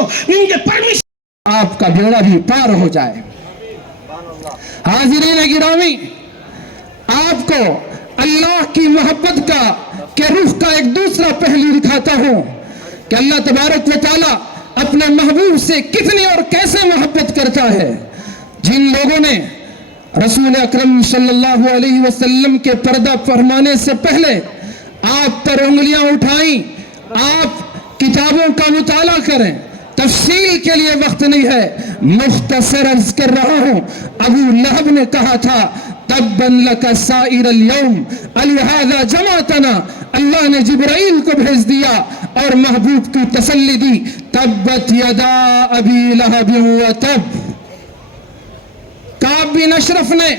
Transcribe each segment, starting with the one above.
ان کے پرمیشن آپ کا بیڑا بھی پار ہو جائے۔ حاضرین اگرامی آپ کو اللہ کی محبت کا کہ روح کا ایک دوسرا پہلو دکھاتا ہوں کہ اللہ تبارک و تعالی اپنے محبوب سے کتنی اور کیسے محبت کرتا ہے۔ جن لوگوں نے رسول اکرم صلی اللہ علیہ وسلم کے پردہ فرمانے سے پہلے آپ پر انگلیاں اٹھائیں، آپ کتابوں کا مطالعہ کریں۔ تفصیل کے لیے وقت نہیں ہے۔ مختصر عرض کر رہا ہوں۔ ابو لہب نے کہا تھا تبن لکا سائر اليوم۔ الہذا جماعتنا۔ اللہ نے جبرائیل کو بھیج دیا اور محبوب کی تسلی دی۔ تبت یدا ابی لہب و تب۔ کعب بن اشرف نے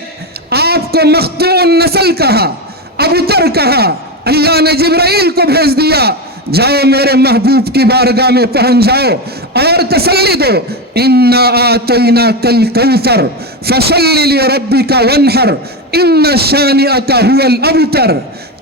آپ کو مختون نسل کہا ابتر کہا۔ اللہ نے جبرائیل کو بھیج دیا۔ جاؤ میرے محبوب کی بارگاہ میں پہنچ جاؤ اور تسلی دو۔ انا آتینا کل کوثر فصلی لربک وانحر ان شانئک هو الابتر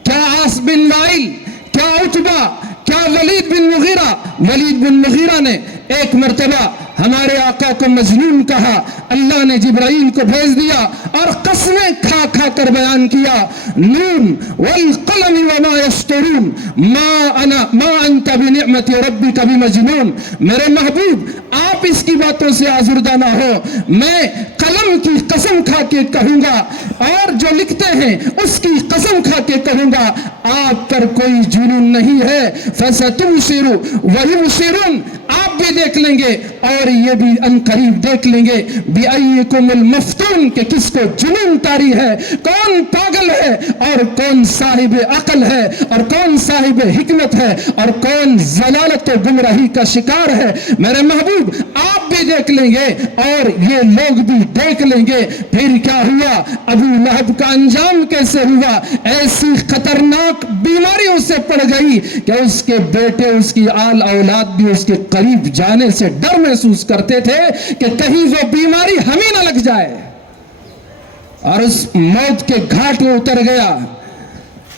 کیا آس بن وائل، کیا عتبہ، کیا ولید بن مغیرہ؟ ولید بن مغیرہ نے ایک مرتبہ ہمارے آقا کو مجنون کہا، اللہ نے جبرائیل کو بھیج دیا اور قسمیں کھا کھا کر بیان کیا، نون والقلم وما یسترون ما انا، ما انت بنعمت ربک بمجنون۔ میرے محبوب، آپ اس کی باتوں سے آزردہ نہ ہو، میں قلم کی قسم کھا کے کہوں گا اور جو لکھتے ہیں، اس کی قسم کھا کے کہوں گا، آپ پر کوئی جنون نہیں ہے۔ فَسَتُبْصِرُ وَيُبْصِرُونَ۔ آپ بھی دیکھ لیں گے اور یہ بھی ان قریب دیکھ لیں گے بِأَيِّكُمُ الْمَفْتُونَ، کہ کس کو جنون تاری ہے، کون پاگل ہے، اور کون صاحب عقل ہے، اور کون صاحب حکمت ہے، اور کون زلالت و گمراہی کا شکار ہے۔ میرے محبوب، آپ بھی دیکھ لیں گے، اور یہ لوگ بھی دیکھ لیں گے۔ پھر کیا ہوا؟ ابو لہب کا انجام کیسے ہوا؟ ایسی خطرناک بیماریوں سے پڑ گئی کہ اس کے بیٹے، اس کی آل اولاد بھی اس کے قریب جانے سے ڈر محسوس کرتے تھے کہ کہیں وہ بیماری ہمیں نہ لگ جائے اور اس موت کے گھاٹ میں اتر گیا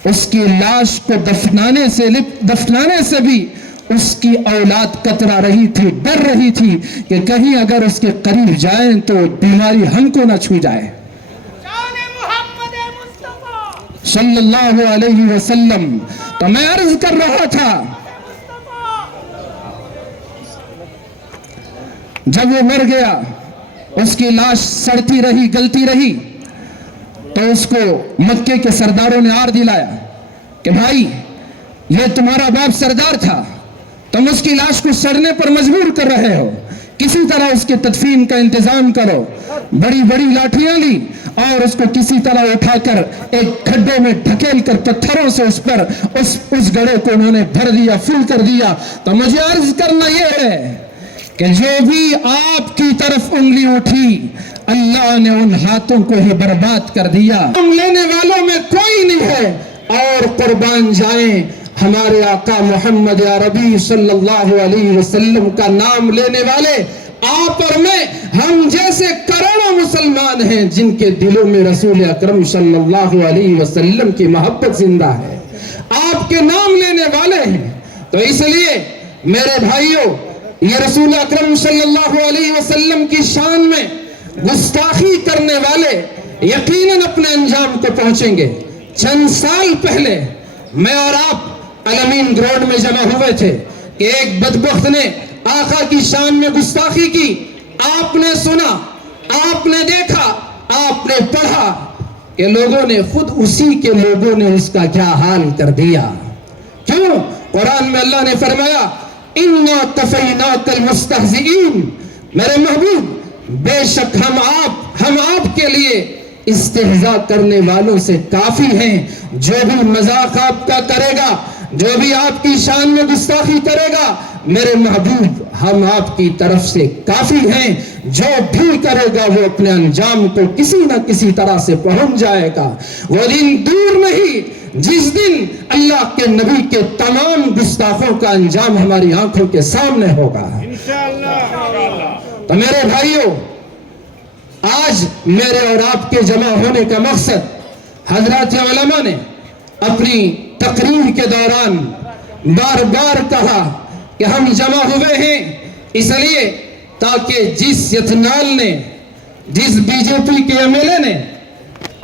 اس کی لاش کو دفنانے سے دفنانے سے بھی اس کی اولاد کترا رہی تھی ڈر رہی تھی کہ کہیں اگر اس کے قریب جائیں تو بیماری ہم کو نہ چھو جائے صلی اللہ علیہ وسلم تو میں عرض کر رہا تھا جب وہ مر گیا، اس کی لاش سڑتی رہی، گلتی رہی، تو اس کو مکے کے سرداروں نے آر دلایا کہ بھائی، یہ تمہارا باپ سردار تھا، تم اس کی لاش کو سڑنے پر مجبور کر رہے ہو۔ کسی طرح اس کے تدفین کا انتظام کرو۔ بڑی بڑی لاٹھیاں لی اور اس کو کسی طرح اٹھا کر ایک کھڈے میں ڈھکیل کر پتھروں سے اس پر، اس اس گڑے کو انہوں نے بھر دیا، فل کر دیا۔ تو مجھے عرض کرنا یہ ہے کہ جو بھی آپ کی طرف انگلی اٹھی، اللہ نے ان ہاتھوں کو ہی برباد کر دیا۔ ہم لینے والوں میں کوئی نہیں ہے۔ اور قربان جائیں ہمارے آقا محمد عربی صلی اللہ علیہ وسلم کا نام لینے والے۔ آپ اور میں، ہم جیسے کروڑوں مسلمان ہیں جن کے دلوں میں رسول اکرم صلی اللہ علیہ وسلم کی محبت زندہ ہے۔ آپ کے نام لینے والے ہیں۔ تو اس لیے میرے بھائیوں یہ رسول اکرم صلی اللہ علیہ وسلم کی شان میں گستاخی کرنے والے یقیناً اپنے انجام کو پہنچیں گے۔ چند سال پہلے میں اور آپ علمین گروڈ میں جمع ہوئے تھے۔ کہ ایک بدبخت نے آقا کی شان میں گستاخی کی۔ آپ نے سنا، آپ نے دیکھا، آپ نے پڑھا کہ لوگوں نے خود اسی کے لوگوں نے اس کا کیا حال کر دیا۔ کیوں؟ قرآن میں اللہ نے فرمایا اِنَّا میرے محبوب، بے شک ہم آپ ہم آپ کے لیے استحضاء کرنے والوں سے کافی ہیں۔ جو بھی مذاق آپ کا کرے گا، جو بھی آپ کی شان میں گستاخی کرے گا، میرے محبوب، ہم آپ کی طرف سے کافی ہیں۔ جو بھی کرے گا، وہ اپنے انجام کو کسی نہ کسی طرح سے پہنچ جائے گا۔ وہ دن دور نہیں جس دن اللہ کے نبی کے تمام گستاخوں کا انجام ہماری آنکھوں کے سامنے ہوگا۔ تو میرے بھائیوں آج میرے اور آپ کے جمع ہونے کا مقصد حضرات علماء نے اپنی تقریر کے دوران بار بار کہا کہ ہم جمع ہوئے ہیں اس لیے تاکہ جس یتنال نے جس بی جے پی کے ایم ایل اے نے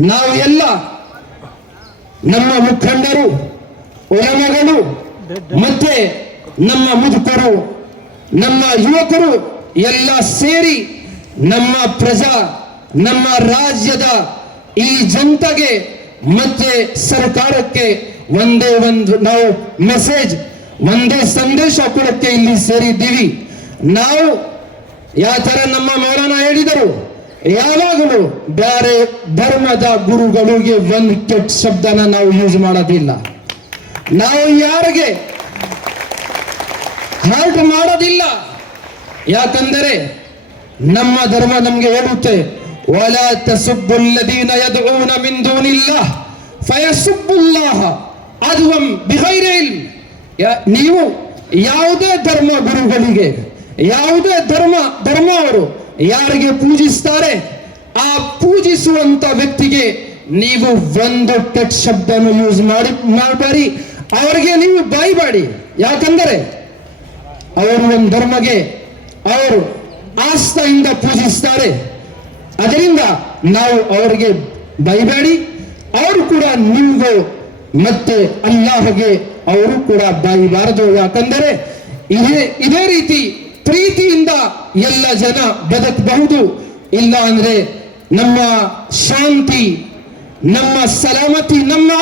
ನಾವು ಎಲ್ಲ ನಮ್ಮ ಮುಖಂಡರು ಒಳಮಗಳು ಮತ್ತೆ ನಮ್ಮ ಮುದುಕರು ನಮ್ಮ ಯುವಕರು ಎಲ್ಲ ಸೇರಿ ನಮ್ಮ ಪ್ರಜಾ ನಮ್ಮ ರಾಜ್ಯದ ಈ ಜನತೆಗೆ ಮತ್ತೆ ಸರ್ಕಾರಕ್ಕೆ ಒಂದೇ ಒಂದು ನಾವು ಮೆಸೇಜ್ ಒಂದೇ ಸಂದೇಶ ಕೊಡಕ್ಕೆ ಇಲ್ಲಿ ಸೇರಿದ್ದೀವಿ. ನಾವು ಯಾವ ತರ ನಮ್ಮ ಮೌಲಾನ ಹೇಳಿದರು? ಯಾವಾಗಲೂ ಬೇರೆ ಧರ್ಮದ ಗುರುಗಳಿಗೆ ಒಂದ್ ಕೆಟ್ಟ ಶಬ್ದನ ನಾವು ಯೂಸ್ ಮಾಡೋದಿಲ್ಲ. ನಾವು ಯಾರಿಗೆ ಹಾಲ್ಟ್ ಮಾಡೋದಿಲ್ಲ. ಯಾಕಂದರೆ ನಮ್ಮ ಧರ್ಮ ನಮಗೆ ಹೇಳುತ್ತೆ ವಲಾ يدعون من دون الله فيسبوا الله ಬಿಗೈರಿ بغير علم. ನೀವು ಯಾವುದೇ ಧರ್ಮ ಗುರುಗಳಿಗೆ, ಯಾವುದೇ ಧರ್ಮ ಧರ್ಮ ಅವರು ಯಾರಿಗೆ ಪೂಜಿಸ್ತಾರೆ, ಆ ಪೂಜಿಸುವಂತ ವ್ಯಕ್ತಿಗೆ ನೀವು ಒಂದು ಕೆಟ್ಟ ಶಬ್ದನು ಯೂಸ್ ಮಾಡಿ ಮಾಡಬೇಡಿ ಅವರಿಗೆ ನೀವು ಬಾಯಿಬಾಡಿ ಯಾಕಂದರೆ ಅವರು ಒಂದು ಧರ್ಮಗೆ ಅವರು ಆಸ್ಥೆಯಿಂದ ಪೂಜಿಸ್ತಾರೆ. ಅದರಿಂದ ನಾವು ಅವರಿಗೆ ಬೈಬೇಡಿ. ಅವರು ಕೂಡ ನಿಮಗೂ ಮತ್ತೆ ಅಲ್ಲಾಹಗೆ ಅವರು ಕೂಡ ಬೈಬಾರದು ಯಾಕಂದರೆ ಇದೇ ಇದೇ ರೀತಿ ಪ್ರೀತಿಯಿಂದ ಎಲ್ಲ ಜನ ಬದುಕಬಹುದು. ಇಲ್ಲ ಅಂದ್ರೆ ನಮ್ಮ ಶಾಂತಿ, ನಮ್ಮ ಸಲಾಮತಿ, ನಮ್ಮ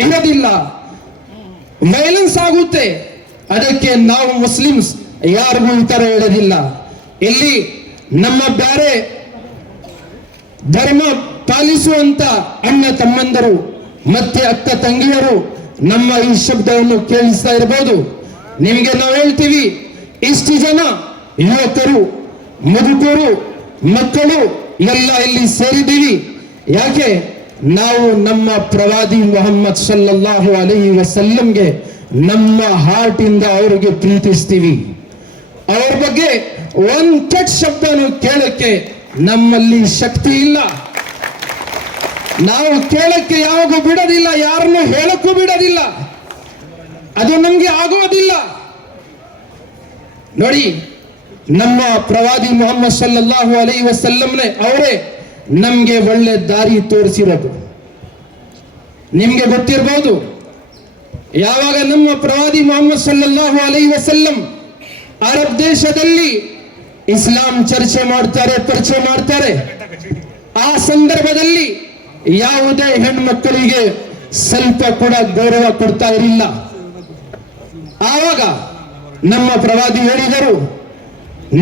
ಇರೋದಿಲ್ಲ. ವೈಲೆನ್ಸ್ ಆಗುತ್ತೆ. ಅದಕ್ಕೆ ನಾವು ಮುಸ್ಲಿಮ್ಸ್ ಯಾರಿಗೂ ಈ ಹೇಳೋದಿಲ್ಲ. ಇಲ್ಲಿ ನಮ್ಮ ಬ್ಯಾರೆ ಧರ್ಮ ಪಾಲಿಸುವಂತ ಅಣ್ಣ ತಮ್ಮಂದರು, ಮತ್ತೆ ಅಕ್ಕ ತಂಗಿಯರು ನಮ್ಮ ಈ ಶಬ್ದವನ್ನು ಕೇಳಿಸ್ತಾ ಇರಬಹುದು. ನಿಮ್ಗೆ ನಾವು ಹೇಳ್ತೀವಿ, ಇಷ್ಟು ಜನ ಯುವಕರು, ಮುದುಕರು, ಮಕ್ಕಳು ಎಲ್ಲ ಇಲ್ಲಿ ಸೇರಿದ್ದೀವಿ. ಯಾಕೆ? ನಾವು ನಮ್ಮ ಪ್ರವಾದಿ ಮೊಹಮ್ಮದ್ ಸಲ್ಲಲ್ಲಾಹು ಅಲಹಿ ವಸಲ್ಲಂಗೆ ನಮ್ಮ ಹಾರ್ಟ್ ಇಂದ ಅವರಿಗೆ ಪ್ರೀತಿಸ್ತೀವಿ. ಅವ್ರ ಬಗ್ಗೆ ಒಂದ್ ಕೆಟ್ಟ ಶಬ್ದನು ಕೇಳಕ್ಕೆ ನಮ್ಮಲ್ಲಿ ಶಕ್ತಿ ಇಲ್ಲ. ನಾವು ಕೇಳಕ್ಕೆ ಯಾವಾಗೂ ಬಿಡೋದಿಲ್ಲ, ಯಾರನ್ನು ಹೇಳಕ್ಕೂ ಬಿಡೋದಿಲ್ಲ. ಅದು ನಮ್ಗೆ ಆಗೋದಿಲ್ಲ. ನೋಡಿ, ನಮ್ಮ ಪ್ರವಾದಿ ಮೊಹಮ್ಮದ್ ಸಲ್ಲಾಹು ಅಲೈ ವಸಲ್ಲಂನೆ ಅವರೇ ನಮ್ಗೆ ಒಳ್ಳೆ ದಾರಿ ತೋರಿಸಿರೋದು. ನಿಮ್ಗೆ ಗೊತ್ತಿರಬಹುದು ಯಾವಾಗ ನಮ್ಮ ಪ್ರವಾದಿ ಮೊಹಮ್ಮದ್ ಸಲ್ಲಾಹು ಅಲೈ ವಸಲ್ಲಂ ಅರಬ್ ದೇಶದಲ್ಲಿ ಇಸ್ಲಾಂ ಚರ್ಚೆ ಮಾಡ್ತಾರೆ, ಪರಿಚಯ ಮಾಡ್ತಾರೆ. ಆ ಸಂದರ್ಭದಲ್ಲಿ ಯಾವುದೇ ಹೆಣ್ಮಕ್ಕಳಿಗೆ ಸ್ವಲ್ಪ ಕೂಡ ಗೌರವ ಕೊಡ್ತಾ ಇರಲಿಲ್ಲ. ಆವಾಗ ನಮ್ಮ ಪ್ರವಾದಿ ಹೇಳಿದರು,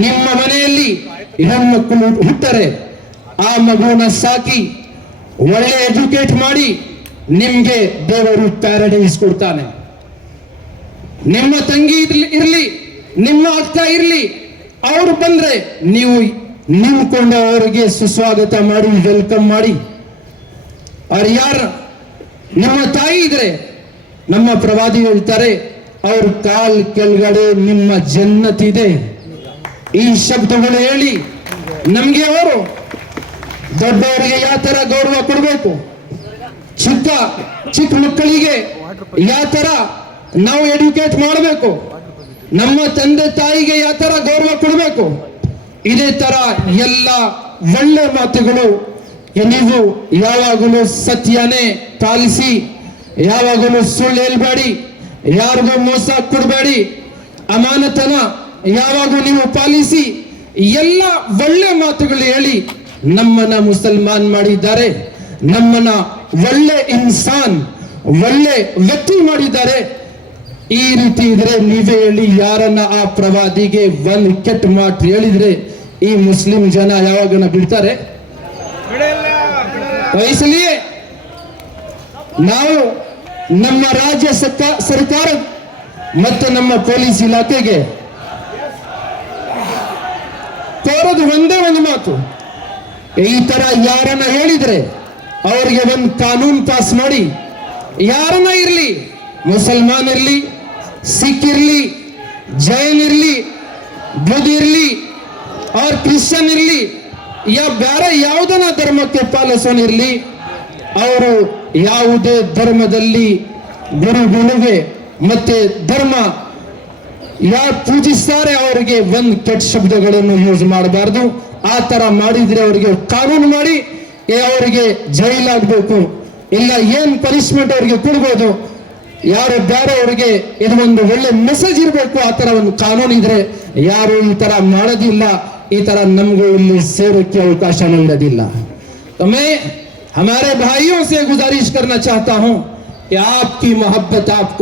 ನಿಮ್ಮ ಮನೆಯಲ್ಲಿ ಹೆಣ್ಮಕ್ಕಳು ಹುಟ್ಟರೆ ಆ ಮಗುವನ್ನ ಸಾಕಿ, ಒಳ್ಳೆ ಎಜುಕೇಟ್ ಮಾಡಿ ನಿಮ್ಗೆ ದೇವರು ಪ್ಯಾರಡೈಸ್ ಕೊಡ್ತಾನೆ. ನಿಮ್ಮ ತಂಗಿ ಇರ್ಲಿ ಇರ್ಲಿ, ನಿಮ್ಮ ಅಕ್ಕ ಇರ್ಲಿ ಅವರು ಬಂದ್ರೆ ನೀವು ನಿಂತ್ಕೊಂಡು ಅವರಿಗೆ ಸುಸ್ವಾಗತ ಮಾಡಿ ವೆಲ್ಕಮ್ ಮಾಡಿ. ಅವ್ರು ಯಾರ? ನಮ್ಮ ತಾಯಿ ಇದ್ರೆ, ನಮ್ಮ ಪ್ರವಾದಿ ಹೇಳ್ತಾರೆ, ಅವ್ರ ಕಾಲ್ ಕೆಳಗಡೆ ನಿಮ್ಮ ಜನ್ನತಿದೆ. ಈ ಶಬ್ದಗಳು ಹೇಳಿ, ನಮ್ಗೆ ಅವರು ದೊಡ್ಡವರಿಗೆ ಯಾವ ತರ ಗೌರವ ಕೊಡಬೇಕು? ಚಿಕ್ಕ ಚಿಕ್ಕ ಮಕ್ಕಳಿಗೆ ಯಾವ ತರ ನಾವು ಎಡ್ಯುಕೇಟ್ ಮಾಡಬೇಕು? ನಮ್ಮ ತಂದೆ ತಾಯಿಗೆ ಯಾವ ತರ ಗೌರವ ಕೊಡಬೇಕು? ಇದೇ ತರ ಎಲ್ಲ ಒಳ್ಳೆ ಮಾತುಗಳು ನೀವು ಯಾವಾಗಲೂ ಸತ್ಯನೇ ಪಾಲಿಸಿ, ಯಾವಾಗಲೂ ಸುಳ್ಳು ಹೇಳ್ಬೇಡಿ, ಯಾರಿಗೂ ಮೋಸ ಕೊಡಬೇಡಿ. ಅಮಾನತನ ಯಾವಾಗೂ ನೀವು ಪಾಲಿಸಿ, ಎಲ್ಲ ಒಳ್ಳೆ ಮಾತುಗಳು ಹೇಳಿ ನಮ್ಮನ್ನ ಮುಸಲ್ಮಾನ್ ಮಾಡಿದ್ದಾರೆ. ನಮ್ಮನ್ನ ಒಳ್ಳೆ ಇನ್ಸಾನ್, ಒಳ್ಳೆ ವ್ಯಕ್ತಿ ಮಾಡಿದ್ದಾರೆ. ಈ ರೀತಿ ಇದ್ರೆ ನೀವೇ ಹೇಳಿ ಯಾರನ್ನ ಆ ಪ್ರವಾದಿಗೆ ಒಂದ್ ಕೆಟ್ಟ ಮಾತು ಹೇಳಿದ್ರೆ ಈ ಮುಸ್ಲಿಂ ಜನ ಯಾವಾಗನ ಬಿಡ್ತಾರೆ? ವಹಿಸಲಿಯೇ ನಾವು ನಮ್ಮ ರಾಜ್ಯ ಸರ್ಕ- ಸರ್ಕಾರ ಮತ್ತು ನಮ್ಮ ಪೊಲೀಸ್ ಇಲಾಖೆಗೆ ಕೋರೋದು ಒಂದೇ ಒಂದು ಮಾತು. ಈ ತರ ಯಾರನ್ನ ಹೇಳಿದ್ರೆ ಅವರಿಗೆ ಒಂದು ಕಾನೂನು ಪಾಸ್ ಮಾಡಿ, ಯಾರನ್ನ ಇರಲಿ, ಮುಸಲ್ಮಾನ್ ಇರ್ಲಿ ಸಿಖ್ ಇರ್ಲಿ ಜೈನ್ ಇರ್ಲಿ, ಬುದ್ಧ ಇರ್ಲಿ ಅವ್ರ ಕ್ರಿಶ್ಚಿಯನ್ ಇರ್ಲಿ, ಯಾ ಬೇರೆ ಯಾವುದನ್ನ ಧರ್ಮಕ್ಕೆ ಪಾಲಿಸೋನಿರ್ಲಿ ಅವರು ಯಾವುದೇ ಧರ್ಮದಲ್ಲಿ ಗುರು ಗುರುಗಳಿಗೆ ಮತ್ತೆ ಧರ್ಮ ಯಾರು ಪೂಜಿಸ್ತಾರೆ ಅವರಿಗೆ ಒಂದ್ ಕೆಟ್ಟ ಶಬ್ದಗಳನ್ನು ಯೂಸ್ ಮಾಡಬಾರ್ದು. ಆ ತರ ಮಾಡಿದ್ರೆ ಅವರಿಗೆ ಕಾನೂನು ಮಾಡಿ ಅವರಿಗೆ ಜೈಲಾಗಬೇಕು ಇಲ್ಲ, ಏನ್ ಪನಿಷ್ಮೆಂಟ್ ಅವರಿಗೆ ಕೊಡ್ಬೋದು. میسج آ تر کام سیوکاشد میں ہمارے بھائیوں سے گزارش کرنا چاہتا ہوں کہ آپ کی محبت آپ کو